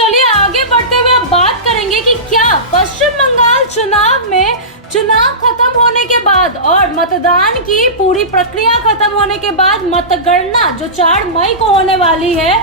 चलिए आगे बढ़ते हुए अब बात करेंगे कि क्या पश्चिम बंगाल चुनाव में चुनाव खत्म होने के बाद और मतदान की पूरी प्रक्रिया खत्म होने के बाद मतगणना जो 4 मई को होने वाली है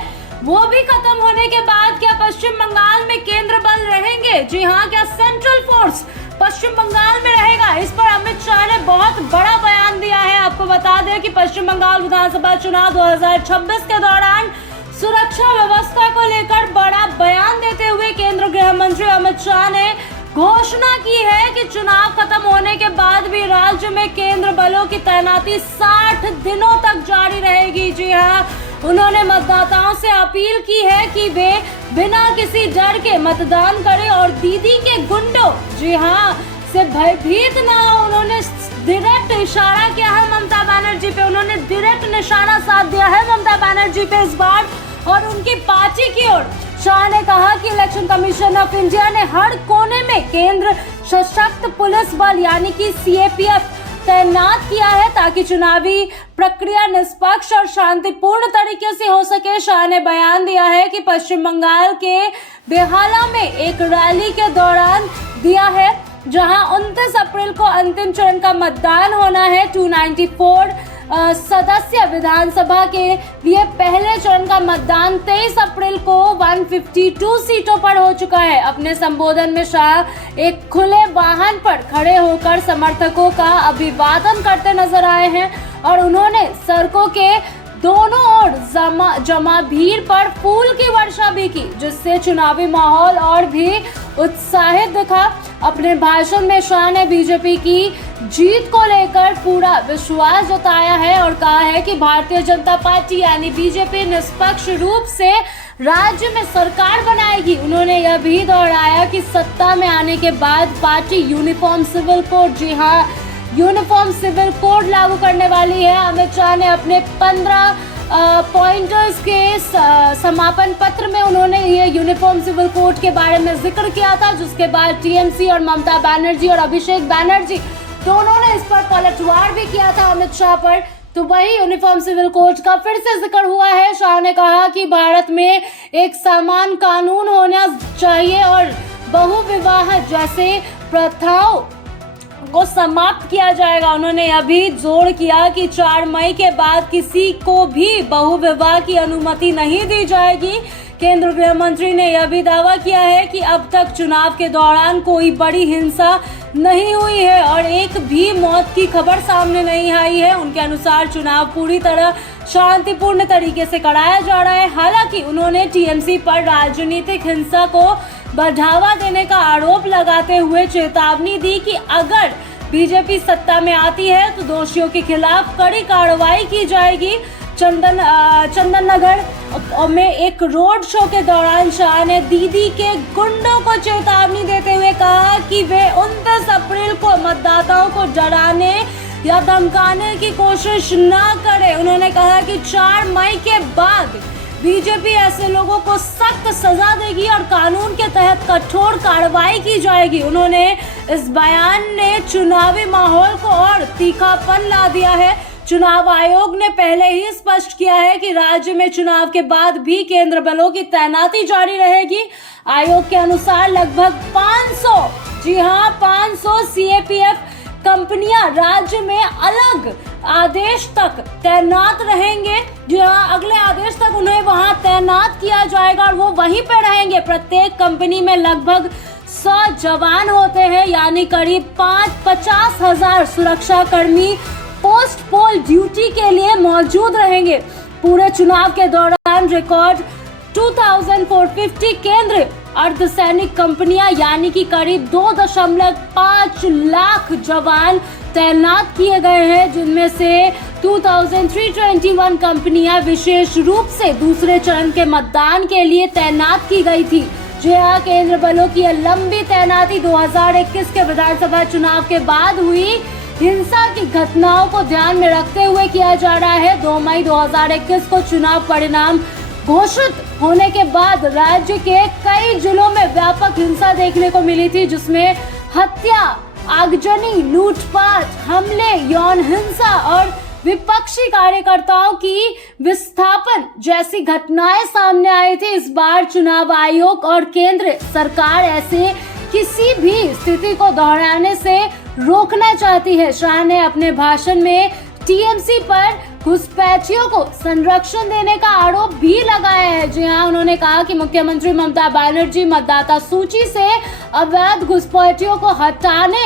वो भी खत्म होने के बाद क्या पश्चिम बंगाल में केंद्र बल रहेंगे? जी हाँ, क्या सेंट्रल फोर्स पश्चिम बंगाल में रहेगा? इस पर अमित शाह ने बहुत बड़ा बयान दिया है। आपको बता दें कि पश्चिम बंगाल विधानसभा चुनाव 2026 के दौरान सुरक्षा व्यवस्था को लेकर बड़ा बयान देते हुए केंद्रीय गृह मंत्री अमित शाह ने घोषणा की है कि चुनाव खत्म होने के बाद भी राज्य में केंद्र बलों की तैनाती 60 दिनों तक जारी रहेगी। जी हाँ, उन्होंने मतदाताओं से अपील की है कि वे बिना किसी डर के मतदान करें और दीदी के गुंडों जी हाँ से भयभीत ना हो। उन्होंने डायरेक्ट इशारा किया है ममता बनर्जी पे, उन्होंने डायरेक्ट निशाना साध दिया है ममता बनर्जी पे इस बार और उनकी पार्टी की ओर। शाह ने कहा कि इलेक्शन कमीशन ऑफ इंडिया ने हर कोने में केंद्र सशक्त पुलिस बल यानी कि सीएपीएफ तैनात किया है ताकि चुनावी प्रक्रिया निष्पक्ष और शांतिपूर्ण तरीके से हो सके। शाह ने बयान दिया है कि पश्चिम बंगाल के बेहाला में एक रैली के दौरान दिया है जहां 29 अप्रैल को अंतिम चरण का मतदान होना है। 294 सदस्य विधानसभा के लिए पहले चरण का मतदान 23 अप्रैल को 152 सीटों पर हो चुका है। अपने संबोधन में शाह एक खुले वाहन पर खड़े होकर समर्थकों का अभिवादन करते नजर आए हैं और उन्होंने सड़कों के दोनों ओर जमा भीड़ पर फूल की वर्षा भी की, जिससे चुनावी माहौल और भी उत्साहित दिखा। अपने भाषण में शाह ने बीजेपी की जीत को लेकर पूरा विश्वास जताया है और कहा है कि भारतीय जनता पार्टी यानी बीजेपी निष्पक्ष रूप से राज्य में सरकार बनाएगी। उन्होंने यह भी दोहराया कि सत्ता में आने के बाद पार्टी यूनिफॉर्म सिविल कोड जी हाँ यूनिफॉर्म सिविल कोड लागू करने वाली है। अमित शाह ने अपने 15 पॉइंटर्स के समापन पत्र में उन्होंने ये यूनिफॉर्म सिविल कोड के बारे में जिक्र किया था, जिसके बाद टीएमसी और ममता बनर्जी और अभिषेक बनर्जी दोनों ने इस पर पलटवार भी किया था अमित शाह पर। तो वही यूनिफॉर्म सिविल कोड का फिर से जिक्र हुआ है। शाह ने कहा कि भारत में एक समान कानून होना चाहिए और बहुविवाह जैसे प्रथाओं को समाप्त किया जाएगा। उन्होंने यह भी जोर किया कि 4 मई के बाद किसी को भी बहुविवाह की अनुमति नहीं दी जाएगी। केंद्रीय गृह मंत्री ने यह भी दावा किया है कि अब तक चुनाव के दौरान कोई बड़ी हिंसा नहीं हुई है और एक भी मौत की खबर सामने नहीं आई है। उनके अनुसार चुनाव पूरी तरह शांतिपूर्ण तरीके से कराया जा रहा है। हालांकि उन्होंने टीएमसी पर राजनीतिक हिंसा को बढ़ावा देने का आरोप लगाते हुए चेतावनी दी कि अगर बीजेपी सत्ता में आती है तो दोषियों के खिलाफ कड़ी कार्रवाई की जाएगी। चंदन नगर में एक रोड शो के दौरान शाह ने दीदी के गुंडों को चेतावनी देते हुए कहा कि वे 29 अप्रैल को मतदाताओं को डराने या धमकाने की कोशिश न करें। उन्होंने कहा कि 4 मई के बाद बीजेपी ऐसे लोगों को सख्त सजा देगी और कानून के तहत कठोर कार्रवाई की जाएगी। उन्होंने इस बयान ने चुनावी माहौल को और तीखापन ला दिया है। चुनाव आयोग ने पहले ही स्पष्ट किया है कि राज्य में चुनाव के बाद भी केंद्र बलों की तैनाती जारी रहेगी। आयोग के अनुसार लगभग 500 सीएपीएफ कंपनियां राज्य में अगले आदेश तक तैनात रहेंगे। जी हाँ, अगले आदेश तक उन्हें वहां तैनात किया जाएगा और वो वहीं पे रहेंगे। प्रत्येक कंपनी में लगभग 100 जवान होते हैं यानी करीब 50,000 सुरक्षा कर्मी पोस्ट पोल ड्यूटी के लिए मौजूद रहेंगे। पूरे चुनाव के दौरान रिकॉर्ड 2450 केंद्रीय अर्धसैनिक कंपनियां यानी कि करीब 2.5 लाख जवान तैनात किए गए हैं, जिनमें से 2321 कंपनियां विशेष रूप से दूसरे चरण के मतदान के लिए तैनात की गई थी। जी हाँ, केंद्र बलों की लंबी तैनाती 2021 के विधानसभा चुनाव के बाद हुई हिंसा की घटनाओं को ध्यान में रखते हुए किया जा रहा है। 2 मई 2021 को चुनाव परिणाम घोषित होने के बाद राज्य के कई जिलों में व्यापक हिंसा देखने को मिली थी, जिसमें हत्या, आगजनी, लूटपाट, हमले, यौन हिंसा और विपक्षी कार्यकर्ताओं की विस्थापन जैसी घटनाएं सामने आई थी। इस बार चुनाव आयोग और केंद्र सरकार ऐसे किसी भी स्थिति को दोहराने से रोकना चाहती है। शाह ने अपने भाषण में टीएमसी पर घुसपैठियों को संरक्षण देने का आरोप भी लगाया है। जी हाँ, उन्होंने कहा कि मुख्यमंत्री ममता बनर्जी मतदाता सूची से अवैध घुसपैठियों को हटाने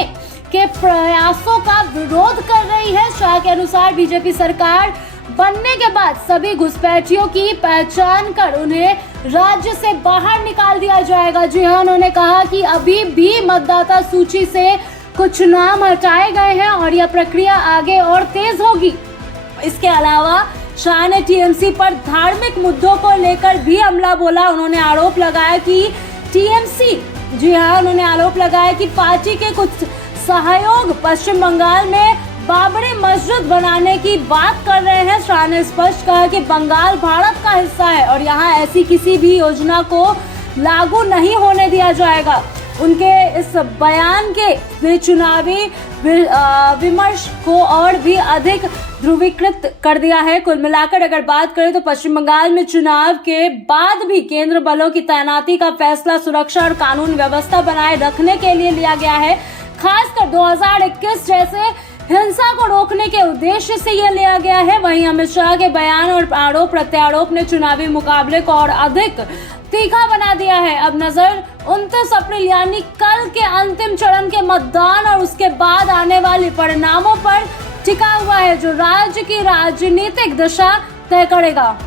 के प्रयासों का विरोध कर रही है। शाह के अनुसार बीजेपी सरकार बनने के बाद सभी घुसपैठियों की पहचान कर उन्हें राज्य से बाहर निकाल दिया जाएगा। जी हाँ, उन्होंने कहा कि अभी भी मतदाता सूची से कुछ नाम हटाए गए हैं और यह प्रक्रिया आगे और तेज होगी। इसके अलावा शाह ने टीएमसी पर धार्मिक मुद्दों को लेकर भी हमला बोला। उन्होंने आरोप लगाया कि टीएमसी, जी हाँ, उन्होंने आरोप लगाया कि पार्टी के कुछ सहयोग पश्चिम बंगाल में बाबरी मस्जिद बनाने की बात कर रहे हैं। शाह ने स्पष्ट कहा कि बंगाल भारत का हिस्सा है और यहाँ ऐसी किसी भी योजना को लागू नहीं होने दिया जाएगा। उनके इस बयान के चुनावी विमर्श को और भी अधिक ध्रुवीकृत कर दिया है। कुल मिलाकर अगर बात करें तो पश्चिम बंगाल में चुनाव के बाद भी केंद्र बलों की तैनाती का फैसला सुरक्षा और कानून व्यवस्था बनाए रखने के लिए लिया गया है। खासकर 2021 जैसे हिंसा को रोकने के उद्देश्य से यह लिया गया है। वहीं अमित शाह के बयान और आरोप प्रत्यारोप ने चुनावी मुकाबले को और अधिक तीखा बना दिया है। अब नजर 29 अप्रैल यानी कल के अंतिम चरण के मतदान और उसके बाद आने वाले परिणामों पर टिका हुआ है, जो राज्य की राजनीतिक दिशा तय करेगा।